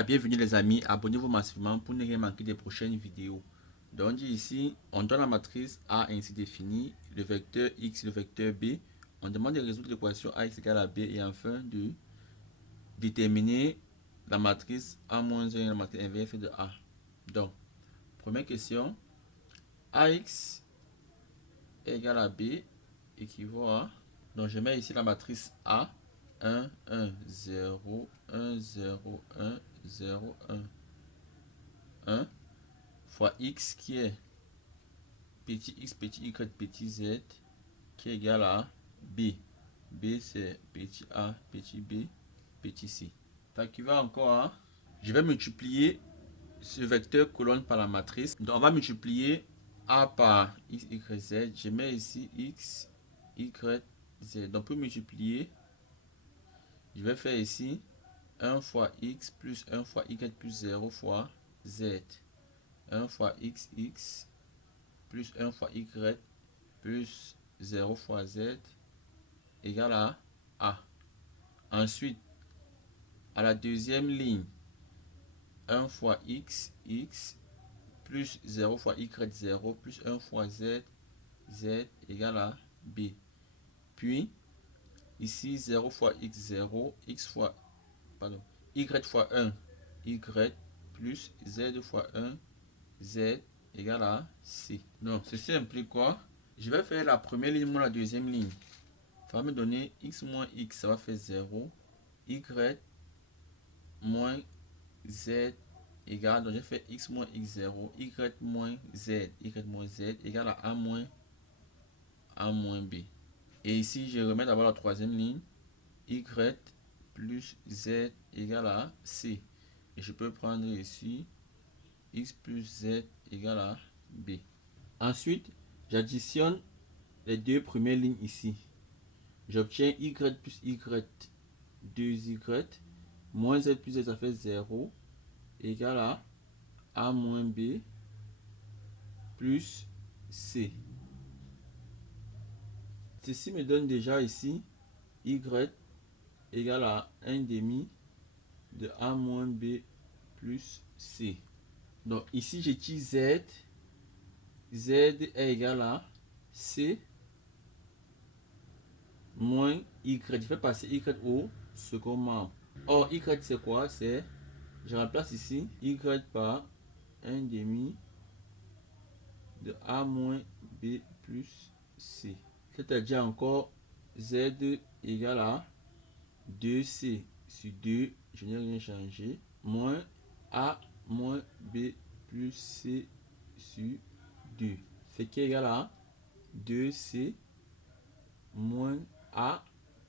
la bienvenue les amis, abonnez-vous massivement pour ne rien manquer des prochaines vidéos. Donc ici, on donne la matrice A ainsi définie, le vecteur X, le vecteur B. On demande de résoudre l'équation AX égale à B et enfin de déterminer la matrice A-1 et la matrice inverse de A. Donc, première question, AX égale à B équivaut à... Donc je mets ici la matrice A, 1, 1, 0, 1, 0, 1, 0, 1, 1 fois X qui est petit x, petit y, petit z qui est égal à B. B c'est petit a, petit b, petit c. Ça équivaut encore à... Je vais multiplier ce vecteur colonne par la matrice. Donc on va multiplier A par x, y, z. Je mets ici x, y, z. Donc pour multiplier, je vais faire ici 1 fois x plus 1 fois y plus 0 fois z. 1 fois x, x plus 1 fois y plus 0 fois z égale à A. Ensuite, à la deuxième ligne, 1 fois x, x plus 0 fois y, 0 plus 1 fois z, z égale à B. Puis, ici, 0 fois x, 0, x fois, pardon, y fois 1, y plus z fois 1, z égale à C. Donc, ceci implique quoi? Je vais faire la première ligne moins la deuxième ligne. Ça va me donner x moins x, ça va faire 0. Y moins z égale, donc j'ai fait x moins x0, y moins z égale à a moins b. Et ici, je remets d'abord la troisième ligne. Y plus z égale à c. Et je peux prendre ici x plus z égale à b. Ensuite, j'additionne les deux premières lignes ici. J'obtiens y plus y, 2y, moins z plus z, ça fait 0, égale à a moins b plus c. Ceci me donne déjà ici y égale à 1 demi de a moins b plus c. Donc ici j'utilise z. Z est égal à c moins y. Je fais passer y au second membre. Or y c'est quoi? C'est, je remplace ici y par 1 demi de a moins b plus c. C'est-à-dire encore z égale à 2c sur 2, je n'ai rien changé, moins a moins b plus c sur 2. Fait qui est égal à 2c moins a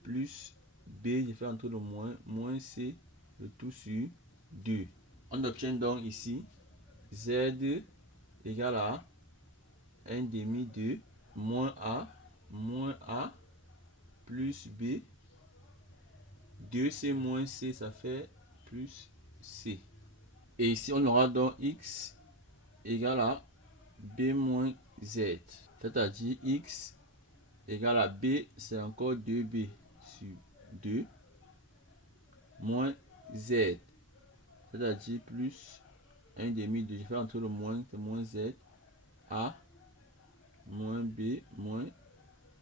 plus b, je fais entre le moins c, le tout sur 2. On obtient donc ici z égale à 1 demi de moins a plus b. 2c moins c, ça fait plus c. Et ici, on aura donc x égale à b moins z. C'est-à-dire x égale à b, c'est encore 2b sur 2 moins z. C'est-à-dire plus 1 demi de, je fais entre le moins, c'est moins z, a moins b moins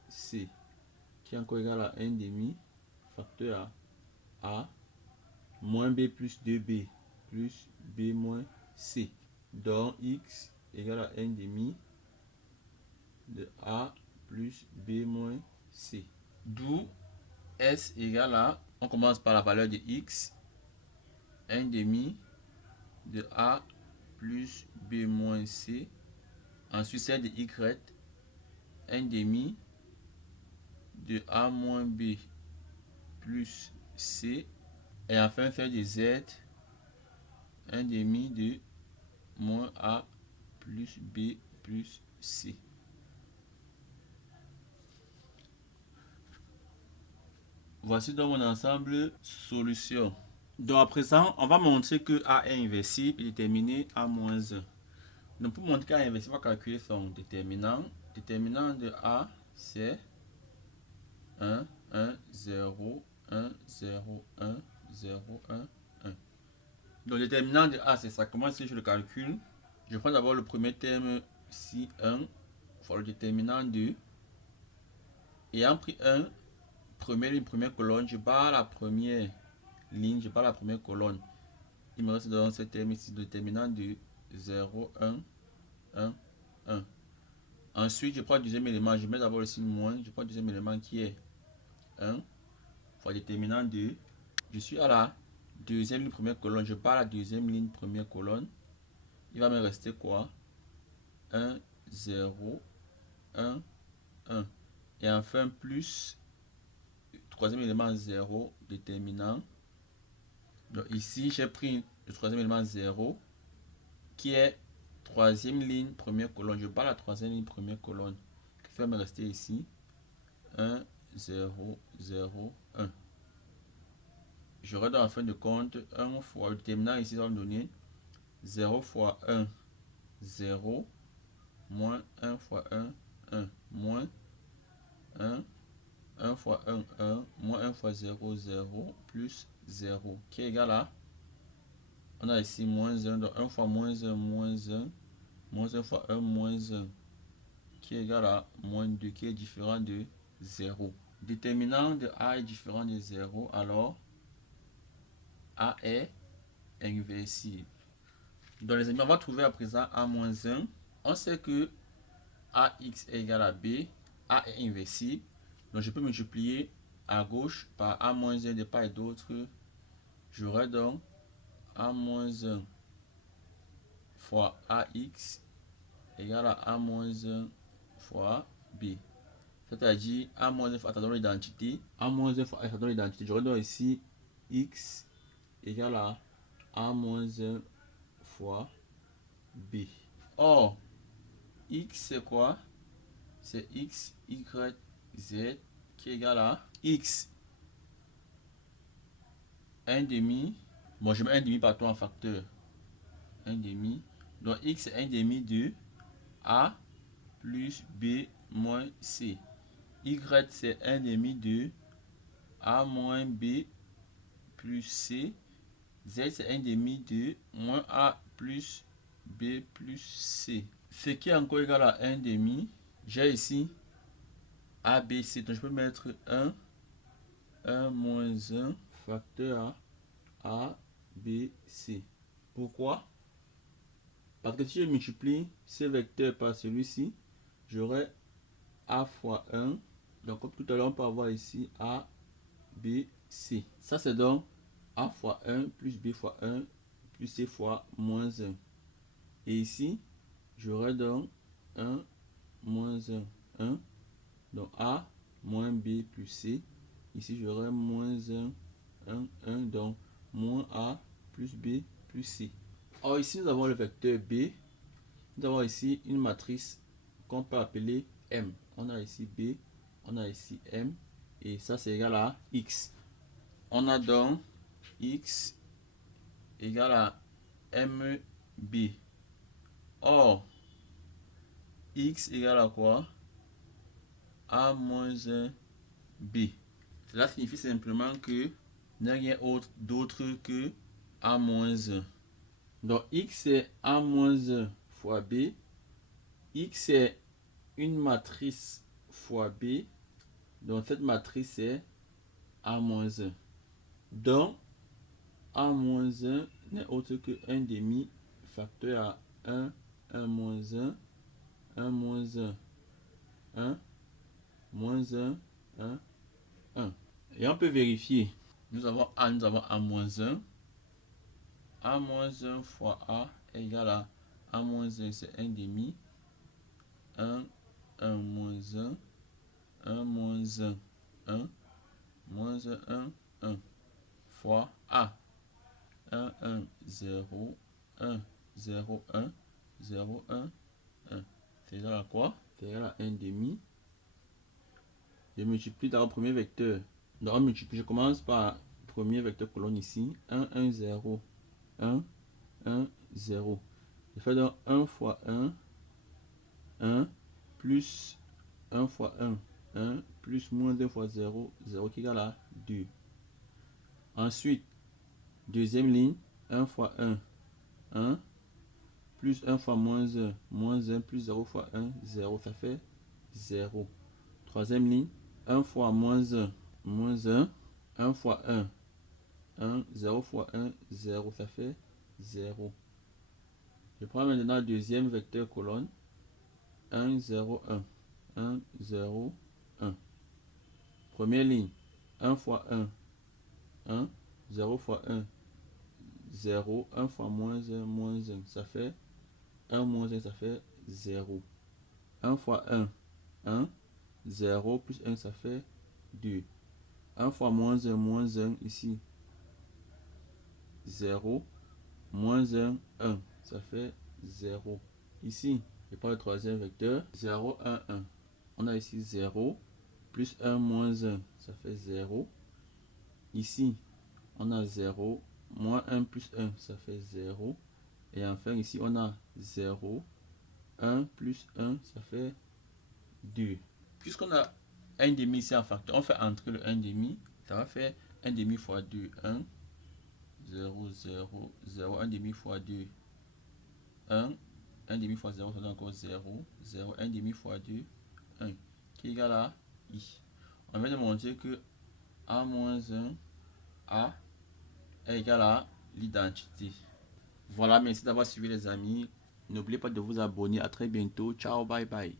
c, qui est encore égal à 1 demi facteur a moins b plus 2b plus b moins c. Donc x égale à 1 demi de a plus b moins c. D'où s égale à, on commence par la valeur de x, 1 demi de a plus b moins c. Ensuite celle de y, 1 demi de a moins b plus c. Et enfin faire de z, 1 demi de moins a plus b plus c. Voici donc mon ensemble solution. Donc à présent, on va montrer que a est inversible et déterminer a-1. Donc pour montrer qu'a est inversible, on va calculer son déterminant. Déterminant de a, c'est 1, 1, 0, 1, 0, 1, 0, 1, 1. le déterminant de A, c'est ça. Comment est-ce que je le calcule? Je prends d'abord le premier terme ici, 1, fois le déterminant de. Ayant pris 1, première ligne, première colonne, je barre la première ligne, je barre la première colonne. Il me reste donc ce terme ici, le déterminant de 0, 1, 1, 1. Ensuite, je prends le deuxième élément, je mets d'abord le signe moins, je prends le deuxième élément qui est 1, fois le déterminant de. Je suis à la deuxième ligne, première colonne, je barre la deuxième ligne, première colonne. Il va me rester quoi? 1, 0, 1, 1. Et enfin, plus troisième élément 0, déterminant. Donc ici, j'ai pris le troisième élément 0, qui est troisième ligne, première colonne. Je barre la troisième ligne, première colonne, qui va me rester ici 1, 0, 0, 1. J'aurai dans la fin de compte 1 fois le déterminant ici, ça va me donner 0 fois 1, 0, moins 1 fois 1, 1, moins 1, 1 fois 1, 1, moins 1 fois 0, 0, plus 0, qui est égal à, on a ici moins 1, donc 1 fois moins 1, moins 1, moins 1 fois 1, moins 1, qui est égal à moins 2, qui est différent de 0. Déterminant de A est différent de 0, alors A est inversible. Donc les amis, on va trouver à présent A moins 1. On sait que AX est égal à B, A est inversible. Donc je peux multiplier à gauche par A moins 1 de part et d'autre. J'aurai donc A moins 1 fois AX égale à A moins 1 fois B. C'est-à-dire A moins 1 fois, attendons l'identité. A moins 1 fois, attendons l'identité. J'aurai donc ici X égale à A moins 1 fois B. Or, X c'est quoi? C'est X, Y, Z qui est égal à X 1 demi. Bon, je mets 1 demi partout en facteur. 1 demi. Donc X est 1 demi de A plus B moins C. Y c'est 1 demi de A moins B plus C. Z c'est 1 demi de moins A plus B plus C. Ce qui est encore égal à 1 demi, j'ai ici A, B, C. Donc je peux mettre 1 moins 1 facteur A, B, C. Pourquoi? Parce que si je multiplie ce vecteur par celui-ci, j'aurai A fois 1. Donc comme tout à l'heure, on peut avoir ici A, B, C. Ça c'est donc A fois 1 plus B fois 1 plus C fois moins 1. Et ici, j'aurai donc 1 moins 1, 1. Donc A moins B plus C. Ici, j'aurai moins 1, 1, 1. Donc moins A plus B plus C. Or ici, nous avons le vecteur B. Nous avons ici une matrice qu'on peut appeler M. On a ici B, on a ici M. Et ça, c'est égal à X. On a donc X égale à MB. Or, X égale à quoi? A moins 1 B. Cela signifie simplement que il n'y a rien d'autre que A moins 1. Donc X c'est A moins 1 fois B. X c'est une matrice fois B. Donc cette matrice c'est A moins 1. Donc A moins 1 n'est autre que 1 demi facteur à 1, 1 moins 1, 1 moins 1, 1, moins 1, 1, 1. Et on peut vérifier. Nous avons A moins 1. A moins 1 fois A est égal à A moins 1, c'est 1 demi. 1, 1 moins 1, 1 moins 1, 1, moins 1, 1, 1, fois A. 1, 1, 0, 1, 0, 1, 0, 1, 1. C'est égal à quoi? C'est égal à 1 demi. Je multiplie dans le premier vecteur. Donc on multiplie, je commence par premier vecteur colonne ici. 1, 1, 0, 1, 1, 0. Je fais donc 1 fois 1, 1, plus 1 fois 1, 1, plus moins 2 fois 0, 0 qui est égal à 2. Ensuite, deuxième ligne, 1 fois 1, 1, plus 1 fois moins 1, plus 0 fois 1, 0, ça fait 0. Troisième ligne, 1 fois moins 1, 1 fois 1, 1, 0 fois 1, 0, ça fait 0. Je prends maintenant le deuxième vecteur colonne, 1, 0, 1, 1, 0, 1. Première ligne, 1 fois 1, 1, 0 fois 1, 0, 1 fois moins 1, ça fait 1 moins 1, ça fait 0. 1 fois 1, 1, 0 plus 1, ça fait 2. 1 fois moins 1 ici, 0, moins 1, 1, ça fait 0. Ici, je prends le troisième vecteur, 0, 1, 1. On a ici 0, plus 1, moins 1, ça fait 0. Ici, on a 0, moins 1 plus 1, ça fait 0. Et enfin, ici, on a 0, 1 plus 1, ça fait 2. Puisqu'on a 1 demi ici en facteur, on fait entrer le 1 demi, ça va faire 1 demi fois 2, 1, 0, 0, 0, 1 demi fois 2, 1, 1 demi fois 0, ça donne encore 0, 0, 1 demi fois 2, 1, qui est égal à I. On vient de montrer que A moins 1, A est égal à l'identité. Voilà, merci d'avoir suivi les amis. N'oubliez pas de vous abonner. À très bientôt. Ciao, bye bye.